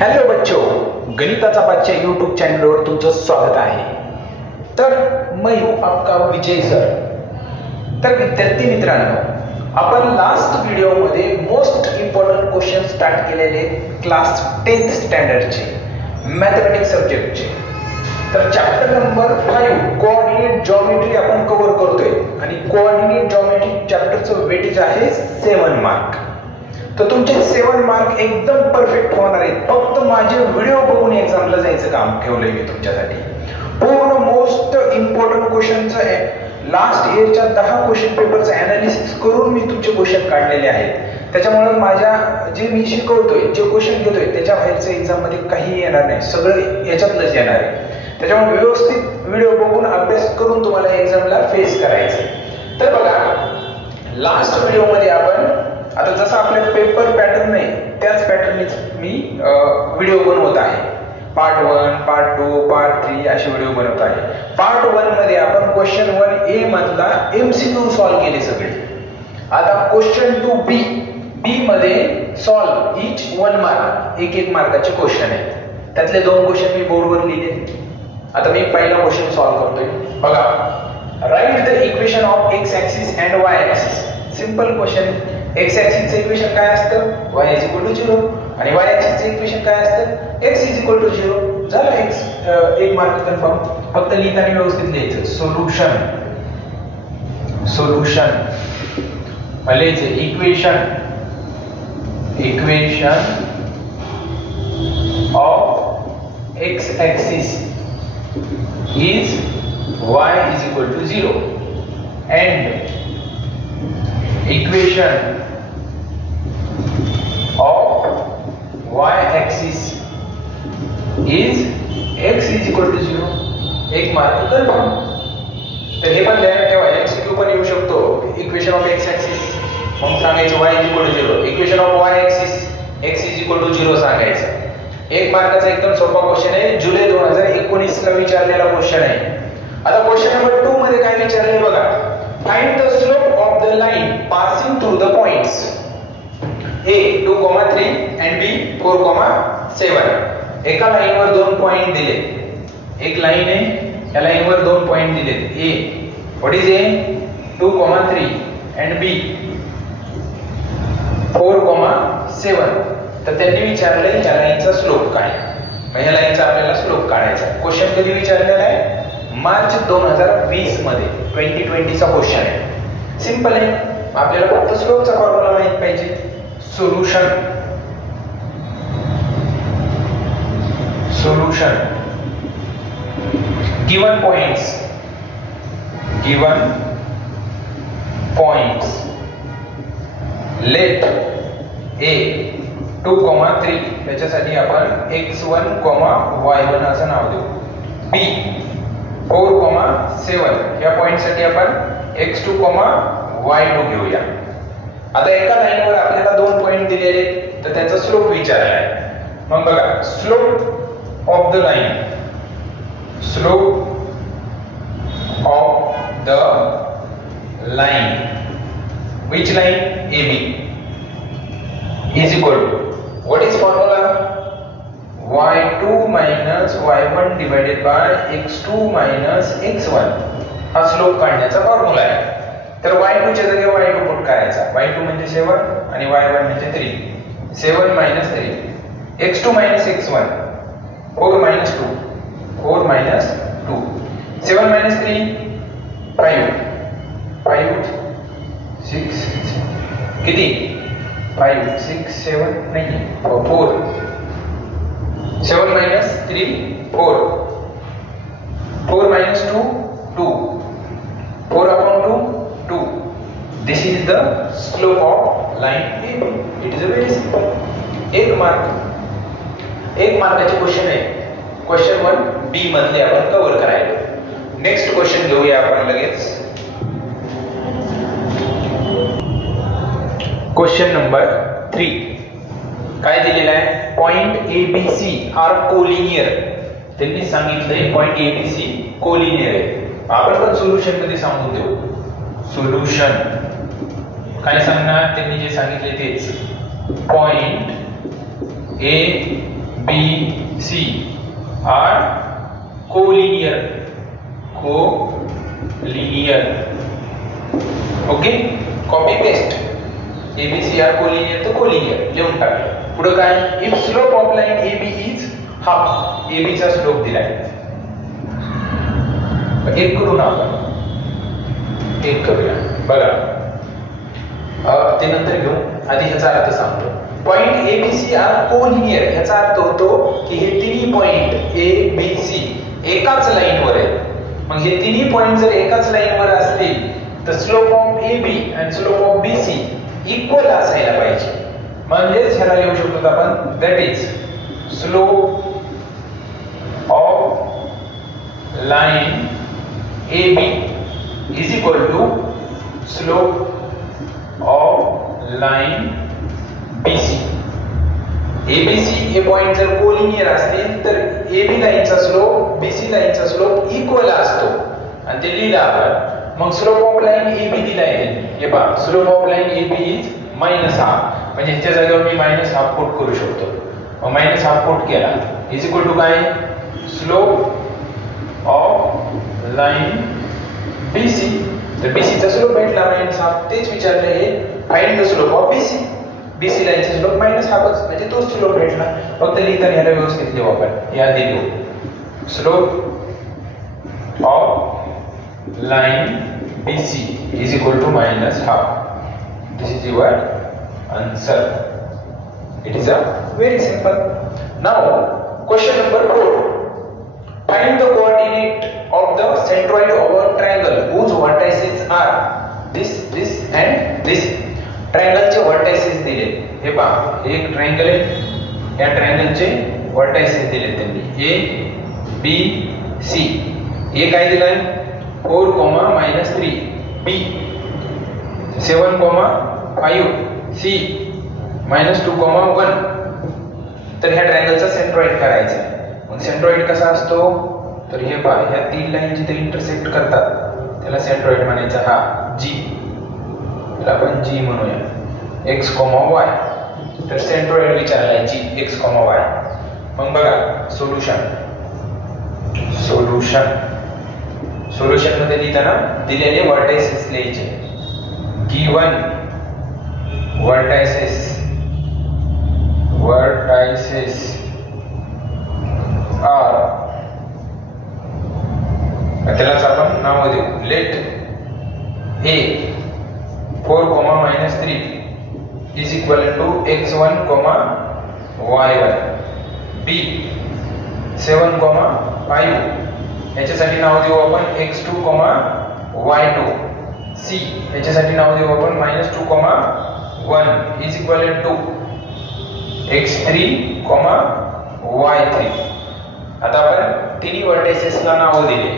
Hello बच्चों, गणिताचा बादशाह यूट्यूब चॅनलवर तुमचं स्वागत आहे। तर मैं हूं आपका विजय सर। तर विद्यार्थी मित्रांनो, आपण लास्ट व्हिडिओमध्ये मोस्ट इम्पॉर्टंट क्वेश्चन स्टार्ट केलेले क्लास 10th स्टँडर्डचे मॅथमॅटिक्स सब्जेक्टचे। तर चॅप्टर नंबर 5 कोऑर्डिनेट जॉमेट्री आपण कव्हर करतोय आणि कोऑर्डिनेट जॉमेट्री चॅप्टरचं वेटेज आहे 7 मार्क। तर तुमचे 7 मार्क एकदम परफेक्ट होणार आहेत। फक्त माझे व्हिडिओ बघून एक्झामला जायचं काम ठेवलंय मी तुमच्यासाठी। पूर्ण मोस्ट इम्पॉर्टंट क्वेश्चनचं लास्ट इयरच्या 10 क्वेश्चन पेपरचं ॲनालिसिस करून मी तुमचे क्वेश्चन काढलेले आहेत। त्याच्यामुळे माझ्या जे मी शिकवतोय, जे क्वेश्चन घेतोय त्याच्या बाहेरचं एक्झाममध्ये काही येणार नाही, सगळं याच्यातलंच येणार आहे। त्याच्यामुळे व्यवस्थित व्हिडिओ बघून अभ्यास करून तुम्हाला एक्झामला फेस करायचं। तर बघा, लास्ट व्हिडिओमध्ये आपण आता जसं आपल्या पेपर पॅटर्न आहे त्याच पॅटर्ननेच मी व्हिडिओ बनवत आहे। पार्ट 1, पार्ट 2, पार्ट 3 असे व्हिडिओ बनवत आहे। पार्ट 1 मध्ये आपण क्वेश्चन 1A मधला MCQ सॉल्व केले सगळे। आता क्वेश्चन 2B मध्ये सॉल्व इच 1 मार्क, एक मार्काचे क्वेश्चन आहेत। त्यातले 2 क्वेश्चन मी बोर्डवर लिहिले। आता मी पहिला क्वेश्चन सॉल्व करतोय। बघा, right the equation of x axis and y axis. Simple question. x axis चे इक्वेशन काय असतं? y = 0 आणि y ऍक्सिस चे इक्वेशन काय असतं? x = 0। झालं, x 1 मार्क कन्फर्म। फक्त लिहिताना व्यवस्थित लिहायचं। सोल्युशन लिहायचं। Equation of x axis is y = 0 and equation of y axis is x = 0। 1 mark confirm. तर हे पण ध्यानात ठेवा, MCQ पण येऊ शकतो। इक्वेशन ऑफ x ऍक्सिस मग सांगायचं y = 0, equation of y axis x = 0 सांगायचं। 1 मार्काचा एकदम सोपा क्वेश्चन आहे, जुलै 2019 ला विचारलेला क्वेश्चन आहे। आता क्वेश्चन नंबर 2 मध्ये काय विचारले बघा, find the slope of the line passing through the points A 2,3 and B 4,7। एका लाईनवर 2 पॉइंट दिले। एक लाईन आहे, या लाईनवर 2 पॉइंट दिले। A what is A 2,3 and B 4,7। तर त्यांनी विचारले या लाईनचा स्लोप काय। मग या लाईनचा आपल्याला स्लोप काढायचा। क्वेश्चन कधी विचारलेला आहे? मार्च 2020 मध्ये, 2020 चा क्वेश्चन आहे। सिंपल आहे, आपल्याला फक्त स्लोपचा फॉर्म्युला माहित पाहिजे। Solution given points let A 2,3 त्याच्यासाठी आपण x1, y1 असं नाव देऊ। B 4,7 या पॉइंट साठी आपण x2, y2 घेऊया। आता एका लाईनवर आपल्याला 2 पॉइंट दिलेले, तर त्याचा स्लोप विचारला आहे। मग बघा, slope of the line which line? AB is equal to, what is formula? y2 minus y1 divided by x2 minus x1 हा स्लोप काढण्याचा फॉर्म्युला आहे। तर y2 च्या जागी y2 पुट करायचा। y2 म्हणजे 7 आणि y1 म्हणजे 3। 7 - 3 x2 - x1 4 - 2 4 - 2 7 - 3 5 6 किती 5 6 7 नाही 4 7 - 3 4 4 - 2 2 4 upon 2 2। This is the slope of line AB. It is a very simple। 1 मार्काचे question आहे। क्वेश्चन 1B मधले आपण कव्हर करायला। नेक्स्ट क्वेश्चन घेऊया आपण लगेच। क्वेश्चन नंबर 3 काय दिलेला आहे? Point ABC are collinear. त्यांनी सांगितलंय पॉइंट ABC कोलिनियर आहे। आपण पण सोल्युशन मध्ये सांगून देऊ। सोल्युशन काय सांगणार? त्यांनी जे सांगितले तेच। Point A BC are collinear. Okay, copy paste. ABC are collinear तो collinear लिहून टाकलं. पुढे काय, if slope of line AB is half, AB चा स्लोप दिलाय. एक करू ना आपण, एक करूया. बघा ते नंतर घेऊ, आधी ह्याचा अर्थ सांगतो. पॉइंट ABC आर कोलिनियर, ह्याचा अर्थ होतो की हे तिन्ही पॉइंट ABC एकाच लाईनवर आहेत. मग हे तिन्ही पॉइंट जर एकाच लाईनवर असतील तर स्लोप ऑफ AB आणि स्लोप ऑफ BC इक्वल असायला पाहिजे. म्हणजेच ह्याला लिहू शकतो आपण, that is slope of line AB is equal to slope of line BC. ABC हे पॉइंट जर कोलिनियर असतील तर AB लाईनचा स्लोप BC लाईनचा स्लोप इक्वल असतो आणि ते लिहिलं आपण. मग स्लोप ऑफ लाईन AB दिलाय, हे पहा, slope of line AB is -½ म्हणजे ह्याच्या जागेवर मी -½ पुट करू शकतो. मग -½ पुट केला इज इक्वल टू काय, स्लोप ऑफ लाईन BC. तर BC चा स्लोप भेटला -½ तेच विचारले हे, find the slope of BC. BC लाईनचा स्लोप -½ म्हणजे तोच स्लोप भेटला. फक्त लिहिताना ह्याला व्यवस्थित लिहू आपण, या आधी लिहू slope of line BC is equal to -½ this is your answer. It is a very simple. Now question number 4. Find the coordinate of the centroid of a triangle whose vertices are this and this. Triangle चे vertices दिले. हे पहा, एक triangle आहे, या triangle चे vertices दिले त्यांनी A B C. A काय दिलाय, 4, -3, B 7, 5, C -2, 1. तर ह्या ट्रायंगलचा सेंट्रॉइड करायचा. मग सेंट्रॉइड कसा असतो, तर हे पहा, ह्या तीन लाईन जिथे इंटरसेक्ट करतात त्याला सेंट्रॉइड म्हणायचा. हा G, त्याला आपण G म्हणूया, x, y. तर सेंट्रॉइड विचारलाय G, x, y. मग बघा सोल्युशन मध्ये लिहिताना दिलेले वर्टायसेस लिहायचे. गिवन वर्टायसेस त्यालाच आपण नाव देऊ. Let A 4, -3 is equal to x1, y1. B 7, 5 याच्यासाठी नाव देऊ आपण x2, y2. C याच्यासाठी नाव देऊ आपण -2, 1 is equal to x3, y3. आता आपण तिन्ही वर्टायसेसला नाव दिले.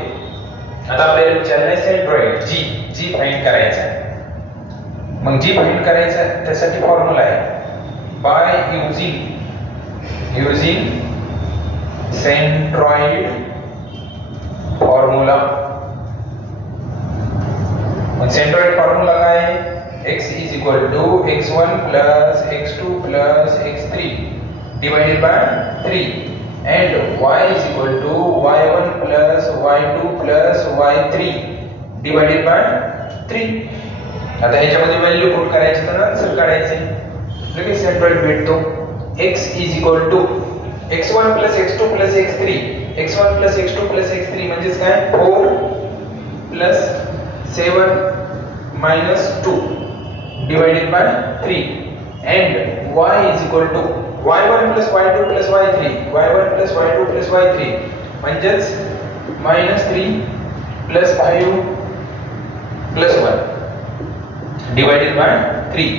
आता आपल्याला विचारलंय सेंट्रॉइड G फाइंड करायचा आहे. मग G फाइंड करायचा आहे, त्यासाठी फॉर्म्युला आहे बाय युजिंग सेंट्रॉइड फॉर्म्युला. मग सेंट्रॉइड फॉर्म्युला काय आहे, x is equal to x1 plus x2 plus x3 divided by 3 and y is equal to y1 plus y2 plus y3 divided by 3. आता ह्याच्यामध्ये value put करायची तर answer काढायचे. लगेच centroid भेटतो. x is equal to x1 plus x2 plus x3. x1 plus x2 plus x3 म्हणजे काय, 4 plus 7 minus 2 divided by 3 and y is equal to y1 plus y2 plus y3. y1 plus y2 plus y3 म्हणजेच -3 plus 5 plus 1 divided by 3.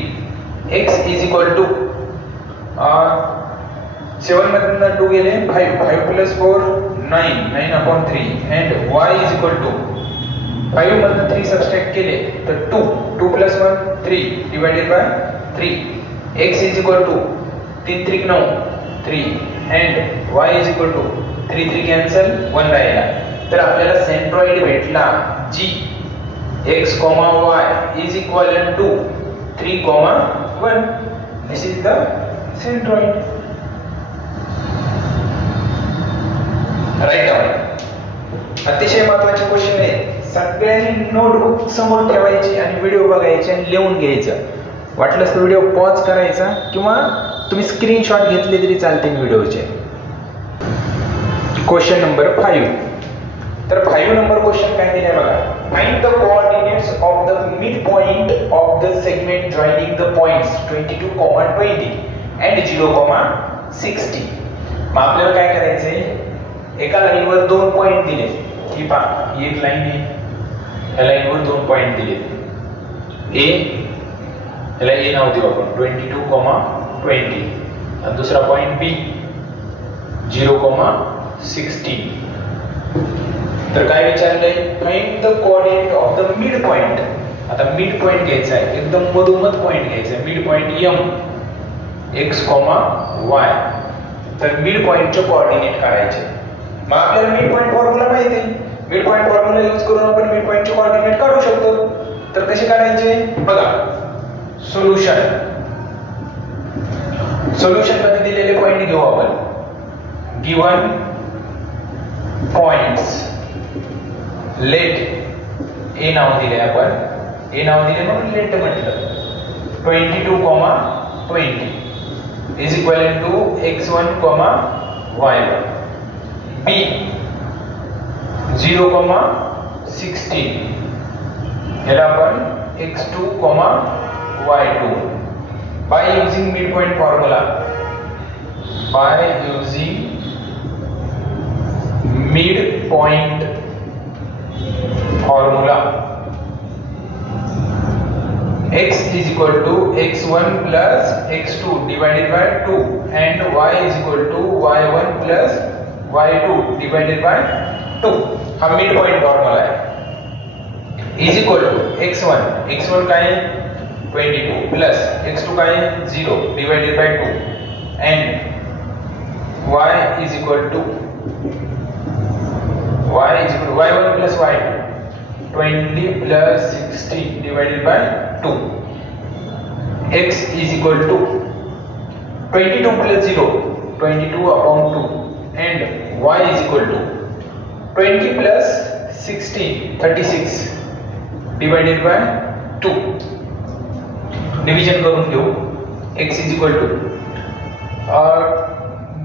x is equal to 7 मधून 2 गेले 5 plus 4 9/3 and y is equal to 5 मधून 3 subtract केले तर 2 plus 1 3 divided by 3. x is equal to 3 3 9 3 and y is equal to 3 3 cancel 1 राहिला. तर आपल्याला centroid भेटला G x, y is equal to 3, 1. This is the centroid. अतिशय महत्त्वाचे question आहेत. सगळ्यांनी नोटबुक समोर ठेवायची आणि व्हिडिओ बघायचे आणि लिहून घ्यायचं. वाटलंच तर व्हिडिओ पॉज करायचा किंवा तुम्ही स्क्रीनशॉट घेतले तरी चालतील व्हिडिओचे. Question number 5. तर 5 नंबर क्वेश्चन काय दिलाय बघा. Find the coordinates of the mid point of the segment joining the points 22, 20 and 0, 60. मग आपल्याला काय करायचंय, एका लाईनवर 2 पॉइंट दिले. ही पहा, ही एक लाईन आहे, या लाईनवर 2 पॉइंट दिले. ए, याला ए नाव देऊ आपण, 22, 20 आणि दुसरा पॉइंट बी 0, 60. तर काय विचारलंय, find the coordinate of the mid point. आता मिड पॉइंट घ्यायचा आहे, एकदम मधोमध पॉइंट घ्यायचा आहे. Mid point M, x, y. तर मिड पॉइंटचे कोऑर्डिनेट काढायचे. मग आपल्याला मिड पॉइंट फॉर्म्युला माहिती आहे. मिड पॉइंट फॉर्म्युला यूज करून आपण मिड पॉइंटचे कोऑर्डिनेट काढू शकतो. तर कसे काढायचे बघा. सोल्युशन मध्ये दिलेले पॉइंट घेऊ आपण. गिवन पॉइंट्स, लेट ए नाव दिले आपण, ए नाव दिले म्हणून लेट म्हटलं. 22, 20 is equivalent to x1, y1. b 0, 16 याला आपण x2, y2. by using midpoint formula, by using midpoint formula, x is equal to x1 plus x2 divided by 2 and y is equal to y1 plus y2 divided by 2. हा mid point formula आहे. Is equal to x1 काय आहे 22 plus x2 काय आहे 0 divided by 2 and y is equal to y1 plus y2 20 plus 60 divided by 2. X is equal to 22 plus 0, 22 upon 2 and y is equal to 20 plus 16, 36 divided by 2. Division करून घेऊ. X is equal to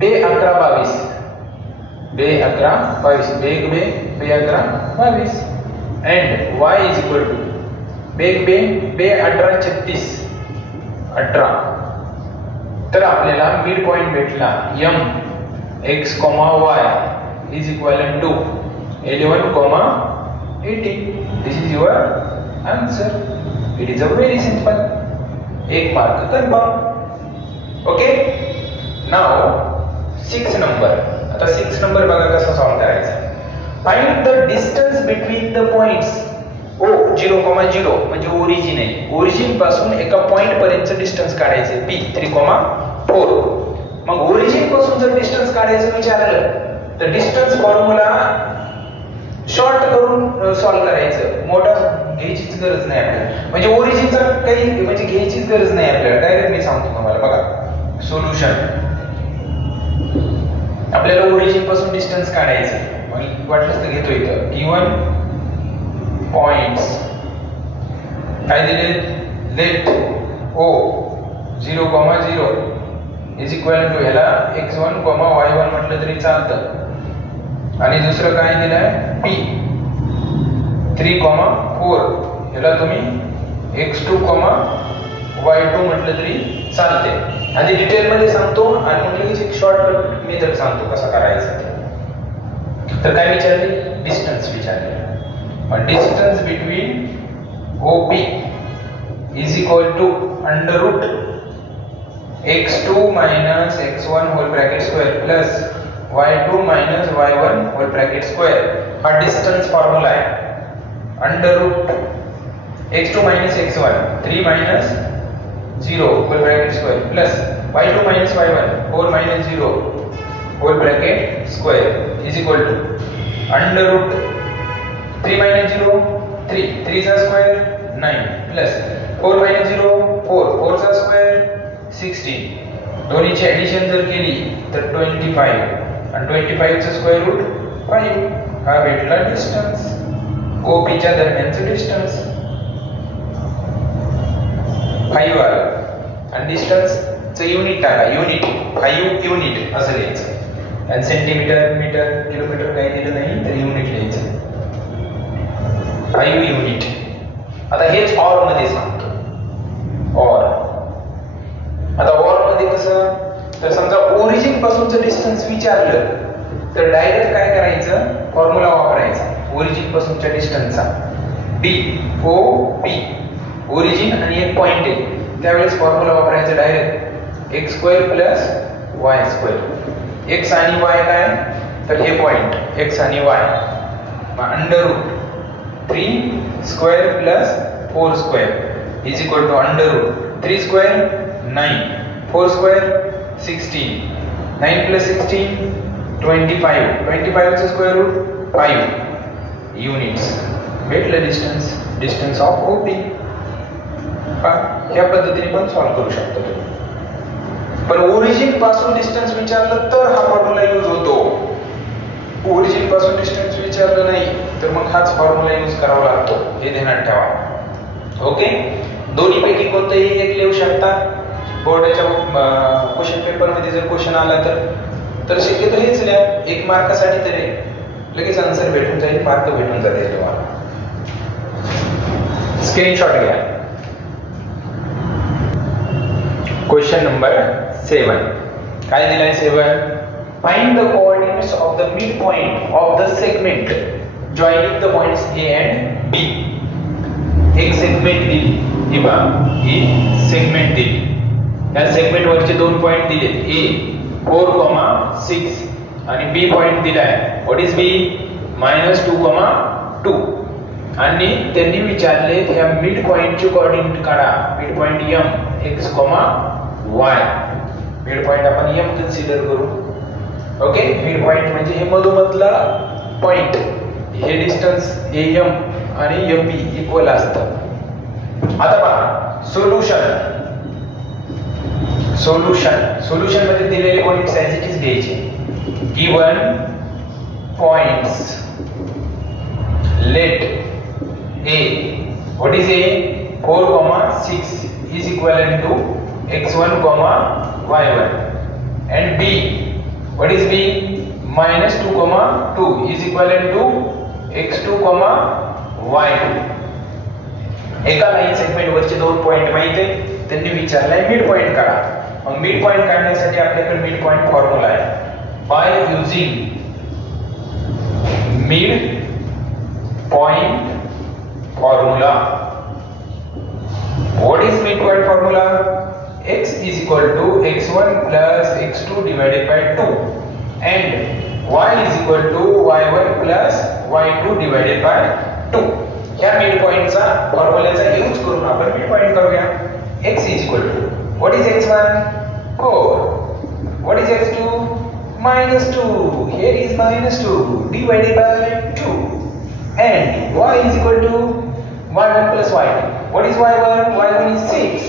2 11 22, 2 11 22, 2 11 22 and y is equal to 2 18 36 18. तर आपल्याला mid point भेटला m x, y is equivalent to 11, 18. This is your answer. It is a very simple. एक mark confirm. Okay. Now 6 number. आता 6 number बघा कसा solve करायचा. Find the distance between the points O 0, 0 म्हणजे origin आहे. Origin पासून एका point पर्यंतचं distance काढायचे B 3, 4. मग ओरिजिन पासून जर डिस्टन्स काढायचं विचारलं तर डिस्टन्स फॉर्म्युला शॉर्ट करून सॉल्व करायचं. मोठा घ्यायचीच गरज नाही आपल्याला. म्हणजे ओरिजिनचा काही म्हणजे घ्यायचीच गरज नाही आपल्याला. डायरेक्ट मी सांगतो तुम्हाला बघा. सोल्युशन आपल्याला ओरिजिन पासून डिस्टन्स काढायचं. वाटलंच तर घेतो इथं गिवन पॉइंट्स काय दिले. Let O 0, 0 is equal to ह्याला x1, y1 म्हटलं तरी चालतं. आणि दुसरं काय दिलंय P 3, 4 ह्याला तुम्ही x2, y2 म्हटलं तरी चालते. आधी डिटेल मध्ये सांगतो आणि मग लगेच एक शॉर्टकट मेथड सांगतो कसा करायचा ते. तर काय विचारले, डिस्टन्स विचारले. Distance between OP is equal to under root x2 minus x1 whole bracket square plus y2 minus y1 whole bracket square. हा डिस्टन्स फॉर्म्युला आहे. Under root x2 minus x1 3 minus 0 whole bracket square plus y2 minus y1 4 minus 0 whole bracket square is equal to under root 3 minus 0 3 3 चा square 9 plus 4 minus 0 4 4 चा square 16. दोन्हीची addition जर केली तर 25 आणि 25 चा स्क्वेअर रूट 5. हा भेटला डिस्टन्स, OP च्या दरम्यानचं डिस्टन्स 5 आलं आणि डिस्टन्सचं युनिट टाका, युनिट 5 युनिट असं लिहायचं आणि सेंटीमीटर, मीटर, किलोमीटर काही दिलं नाही तर युनिट लिहायचं 5 युनिट. आता हेच ऑर मध्ये सांगतो. ऑर आता ऑर मध्ये कसं, तर समजा ओरिजिन पासूनचं डिस्टन्स विचारलं तर डायरेक्ट काय करायचं, फॉर्म्युला वापरायचा ओरिजिन पासूनच्या डिस्टन्सचा DOP, ओरिजिन आणि एक पॉइंट आहे त्यावेळेस फॉर्म्युला वापरायचा डायरेक्ट x² + y². x आणि y काय, तर हे पॉइंट x आणि y, √3² + 4² = √3² 9, 4² 16, 9 + 16 25, 25 चं स्क्वेअर रूट 5 युनिट्स भेटलं डिस्टन्स ऑफ OP. या पद्धतीने पण सॉल्व्ह करू शकतो तुम्ही. पण ओरिजिन पासून डिस्टन्स विचारलं तर हा फॉर्म्युला यूज होतो, ओरिजिन पासून डिस्टन्स विचारलं नाही तर मग हाच फॉर्म्युला यूज करावा लागतो, हे ध्यानात ठेवा. ओके, दोन्ही पैकी कोणतंही एक लिहू शकता. बोर्डाच्या क्वेश्चन पेपर मध्ये जर क्वेश्चन आला तर शक्यतो हेच लिहा, 1 मार्कासाठी तरी लगेच आन्सर भेटून जाईल, मार्क भेटून जातील तुम्हाला. स्क्रीनशॉट घ्या. क्वेश्चन नंबर 7 काय दिलाय 7, find the coordinates of the mid point of the segment joining the points A and B. एक सेगमेंट दिली, ही सेगमेंट दिली, या सेगमेंट वरचे 2 पॉइंट दिलेत, A 4,6 आणि B पॉइंट दिलाय, व्हॉट इज B -2,2 आणि त्यांनी विचारले या मिड पॉइंटचे कोऑर्डिनेट काढा. Mid point M x, y, mid point आपण M कन्सिडर करू. ओके, मिड पॉइंट म्हणजे हे मधोमधला पॉइंट, हे डिस्टन्स AM आणि MP इक्वल असतं. आता पहा सोल्युशन मध्ये दिलेले कोऑर्डिनेट्स ऍज इट इज घ्यायचे. Given points let A, what is A, 4,6 is equivalent to x1, y1, and B, what is B, -2,2 is equivalent to x2, y2. एका line segment वरचे 2 point माहित आहे, त्यांनी विचारलाय मिड पॉइंट काढा. मग mid point काढण्यासाठी आपल्याकडे मिड पॉइंट फॉर्म्युला आहे. By using mid point formula. What is midpoint formula? X is equal to x1 plus x2 divided by 2 and y is equal to y1 plus y2 divided by 2. ह्या midpointचा फॉर्म्युलाचा use करून आपण midpoint करूया. X is equal to, what is x1? 4. What is x2? -2. Here is -2 divided by 2. And y is equal to y1 plus y2. What is y1? y1 is 6.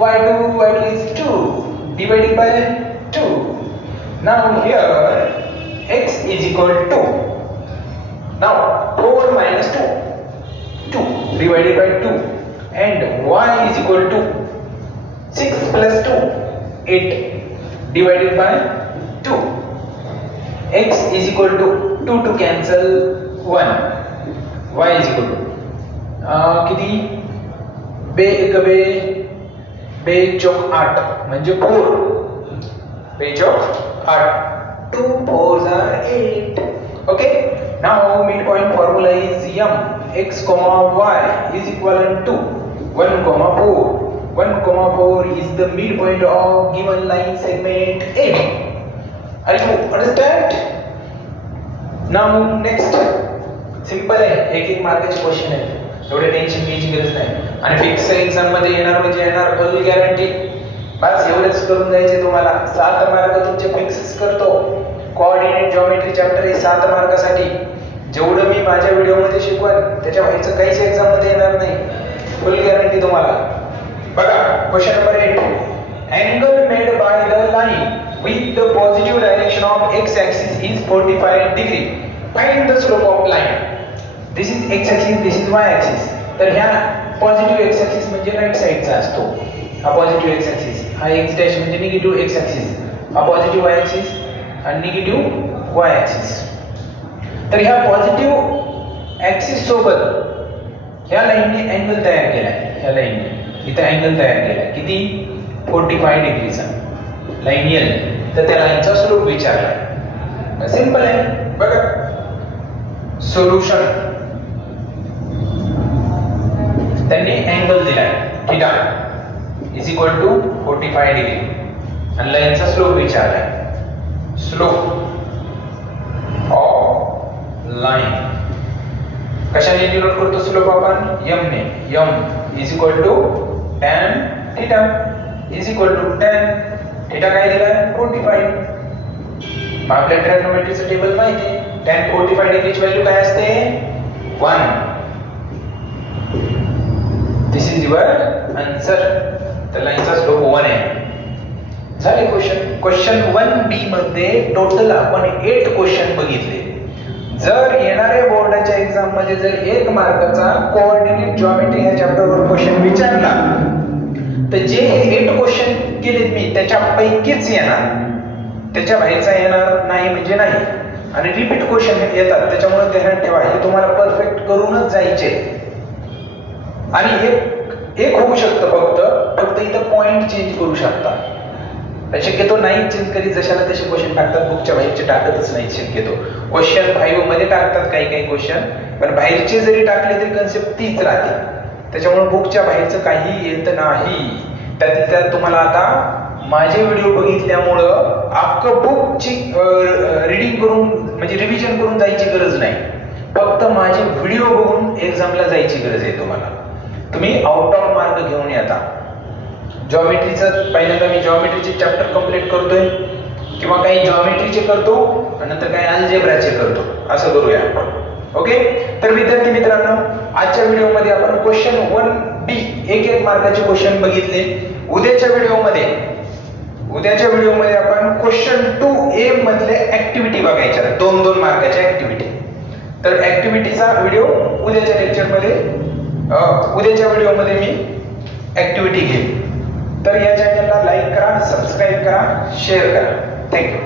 y2 is 2 divided by 2. Now here x is equal to, now 4 minus 2 divided by 2, and y is equal to 6 plus 2 8 divided by 2. X is equal to 2 to cancel 1, y is equal to किती, 2 × 2 = 8 म्हणजे 4, 2 × 8, 2 4s are 8. Okay, now midpoint formula is M x, y is equivalent to 1,4. 1,4 is the midpoint of given line segment AB. Are you understand? Now next, simple आहे, एक मार्काचे question आहे, एवढे tension घ्यायची गरज नाही. आणि फिक्स एक्झाम मध्ये येणार म्हणजे येणार, फुल गॅरंटी. बस एवढेच करून जायचे तुम्हाला. 7 मार्क तुमचे फिक्स करतो. कोऑर्डिनेट जिओमेट्री चॅप्टर हे 7 मार्कासाठी. जेवढं मी माझ्या व्हिडिओ मध्ये शिकवण त्याच्या व्हायचं काहीच एक्झाम मध्ये येणार नाही, फुल गॅरंटी तुम्हाला. बघा question number 8, angle made by the line with the positive direction of x axis is 45 degree find the slope of line. This is x axis, this is why axis. तर ह्या positive x axis म्हणजे right साइडचा असतो, हा positive x axis. हा x dash म्हणजे negative x axis, हा positive Y axis आणि negative Y axis. तर ह्या पॉझिटिव्ह ॲक्सिस सोबत ह्या लाईनने अँगल तयार केलाय. ह्या लाईनने इथं अँगल तयार केलाय किती? 45 डिग्रीचा. Line L. तर त्या लाईनचा स्लोप विचारलाय. सिंपल आहे बघा. सोल्युशन, त्यांनी अँगल दिलाय theta is equal to 45 degree आणि लाईनचा स्लोप विचारलाय. स्लोप ऑफ लाईन कशाने डिनोट करतो स्लोप आपण? m ने. m इज equal to tan theta is equal to tan theta काय दिलाय? 45. आपल्या ट्रिग्नोमेट्रीचं टेबल माहिती आहे. tan 45 डिग्रीची व्हॅल्यू काय असते? 1. दिस इज युअर आन्सर. तर लाईनचा स्लोप 1 आहे. झाले क्वेश्चन. क्वेश्चन 1b मध्ये टोटल आपण 8 क्वेश्चन बघितले. जर येणाऱ्या बोर्डाच्या एक्झाम मध्ये जर 1 मार्काचा कोऑर्डिनेट जॉमेट्री ह्या चॅप्टरवर क्वेश्चन विचारला तर जे 8 क्वेश्चन केलेत मी त्याच्यापैकीच येणार, त्याच्या बाहेरचा येणार नाही म्हणजे नाही. आणि रिपीट क्वेश्चन येतात, त्याच्यामुळे ध्यानात ठेवा हे तुम्हाला परफेक्ट करूनच जायचे. आणि एक होऊ शकतं फक्त इथं पॉइंट चेंज करू शकता. शक्यतो नाही चेंज करीत, जशाला तसे क्वेश्चन टाकतात. बुकच्या बाहेरचे टाकतच नाही शक्यतो. क्वेश्चन 5 मध्ये टाकतात काही क्वेश्चन, पण बाहेरचे जरी टाकले तरी कन्सेप्ट तीच राहते. त्याच्यामुळे बुकच्या बाहेरचं काही येत नाही. त्यात तुम्हाला आता माझे व्हिडिओ बघितल्यामुळं अख्खं बुकची रीडिंग करून म्हणजे रिव्हिजन करून जायची गरज नाही. फक्त माझे व्हिडिओ बघून एक्झामला जायची गरज आहे तुम्हाला. तुम्ही आउट ऑफ मार्क घेऊन येता. जॉमेट्रीचं पहिल्यांदा मी जॉमेट्रीचे चॅप्टर कंप्लीट करतोय किंवा काही जॉमेट्रीचे करतो आणि नंतर काही अल्जेब्राचे करतो, असं करूया आपण. ओके. तर विद्यार्थी मित्रांनो, आजच्या व्हिडिओमध्ये आपण क्वेश्चन 1b 1 मार्काचे क्वेश्चन बघितले. उद्याच्या व्हिडिओमध्ये आपण क्वेश्चन 2a मधले ऍक्टिव्हिटी बघायच्या, 2 मार्काच्या ऍक्टिव्हिटी. तर ऍक्टिव्हिटीचा व्हिडिओ उद्याच्या व्हिडिओमध्ये मी ऍक्टिव्हिटी घेईन. तर या चॅनलला लाईक करा, सबस्क्राईब करा, शेअर करा. थँक्यू.